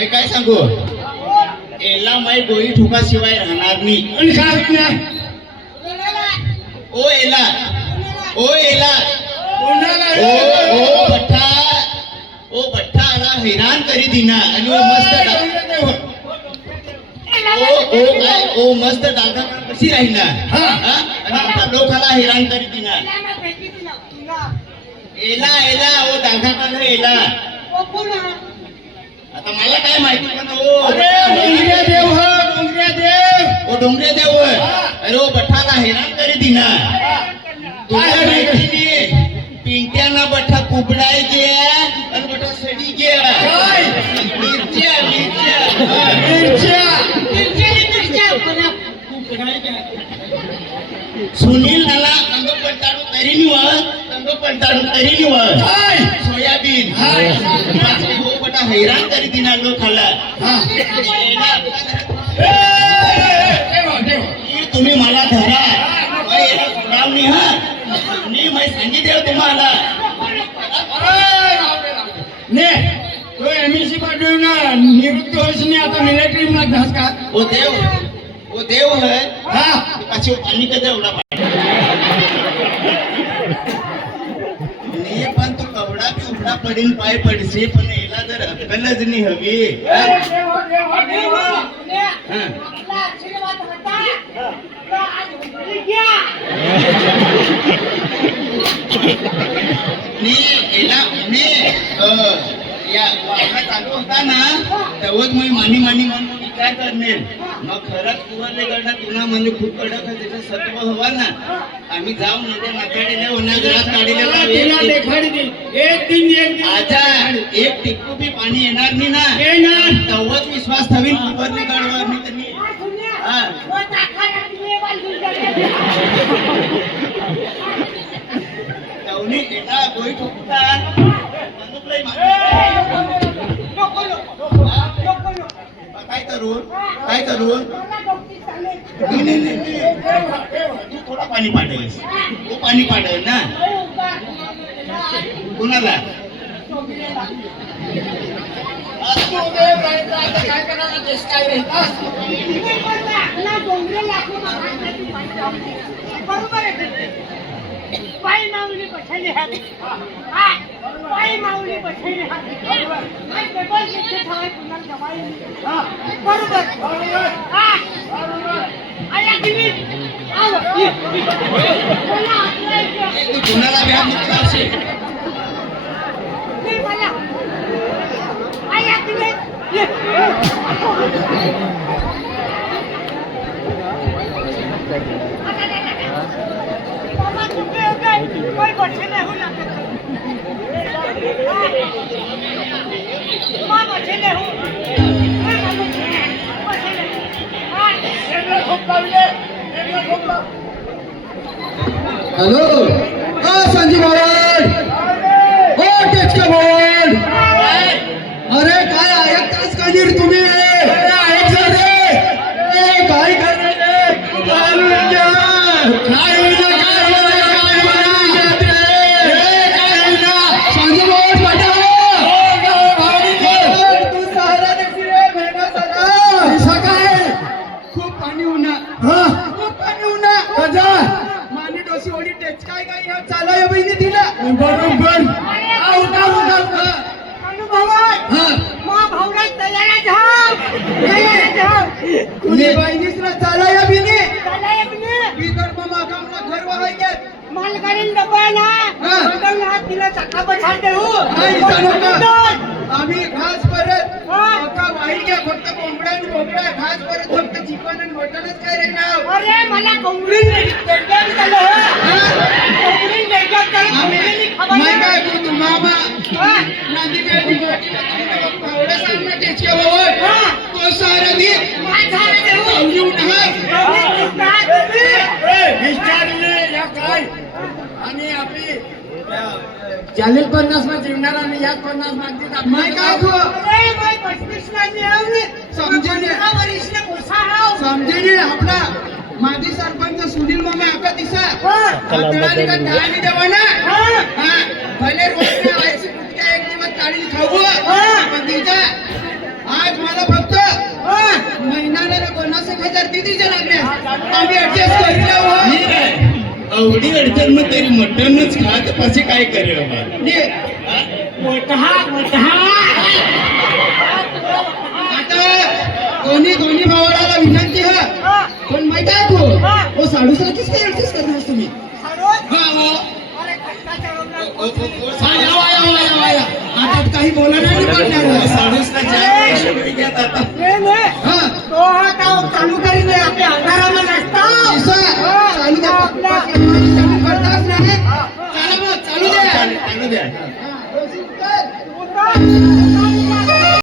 मी काय सांगू एला माई गोळी ठोकाशिवाय राहणार नाही. आणि काय ओ एला ओ एला कोणाला ओ भट्टा ओ भट्टा आला हैराण करी दिना आणि ओ मस्त ओ काय ओ मस्त दादा कशी राहिना आणि आता लोकाला हैराण करी दिना. एला एला ओ दादा काल एला आता मला काय माहिती पण डोंगरे देव डोंगरे देव ओ डोंगरे देव अरे ओ भट्टाला हैराण करी दिना. तुला माहिती नाही पिंट्याना बठा कुबडाय गे आणि बठा सडी गे मिरच्या सुनील नाला अंग पलटाडू तरी निव सोयाबीन हो बटा हैराण करी दिना लोकाला. तुम्ही मला धरा सोडावणी हा मी सांगितलं तुम्हाला ने तो एमएससी पाठवून निवृत्त होईस नाही आता मिलिटरी मध्ये घास का ओ देव है हा पाछे पाणी कदे एवढा नाही पण तो कवडा बी उघडा पडीन पाय पडसे पण याला जर अक्कलच नाही हवी या वावरा चालू होता ना तेव्हाच मी मानी म्हणून विचार करणे मग खरंच तुवरले गडा तुला म्हणजे खूप कडक त्याचं सत्व हवा ना आम्ही जाऊन म्हणजे माथ्याडीला होणार घरात काढीला आता एक टिक्कू बी पाणी येणार नाही ना तेव्हाच विश्वास ठेवीन तुवरले गडवर मी त्यांनी तवनी एका गोई ठोकतात काय करू तू थोडा पाणी पाठवेस तू पाणी पाठव ना कुणाला काय करणार पाय माऊली बसायले हात पाय माऊली बसायले हात डबल शिक्षे ठेवाय पुन्हा जमाई बरोबर आया किनी आव कुणाला व्याप मुक्तावशी नाही मला आया किनी कोई बच्चे नहीं हो ना मां बच्चे नहीं हो हॅलो संजीव भाऊ ओ टेचका भाऊ अरे काय ऐक तास काय नीर तुम्ही काय करणार बरोबर चालाया बिने घर वाहायचे मालगाडीन डबा ना तिला चक्का बसाल देऊ आम्ही घास परत वाहिल्या फक्त कोंबड्या घास परत फक्त चिकन आणि मटनच काय रे नाव अरे मला कोंबडी काय तू मामा नदी काय तो सारा दी काय आणि आपली चालेल 50 मा जीवणार आणि या 50 मागते माय काय खो समजेने आपला माजी सरपंच सुनील मामा आका दिसा टाळी देवा ना भले रोज एक दिवस टाळी खाऊ पण तिचा आज मला फक्त महिन्याला 50,000 दीदीच्या लागल्या आम्ही ऍडजस्ट करू हो. मी काय अवडी अडचण मग तरी मटनच खात पासे काय करे बाबा आता दोन्ही भावाला विनंती है पण माहित आहे तो साडूसारखीच काय ऍडजस्ट करणार तुम्ही हा हो वाया आता काही बोला नाही पडणार साडूसला चार पैसे घ्यात आता हा तो हा काम चालू करीत नाही आपल्या अंधाराला नसता चालू द्या आपल्या चालू करताच नाही चालू द्या चालू द्या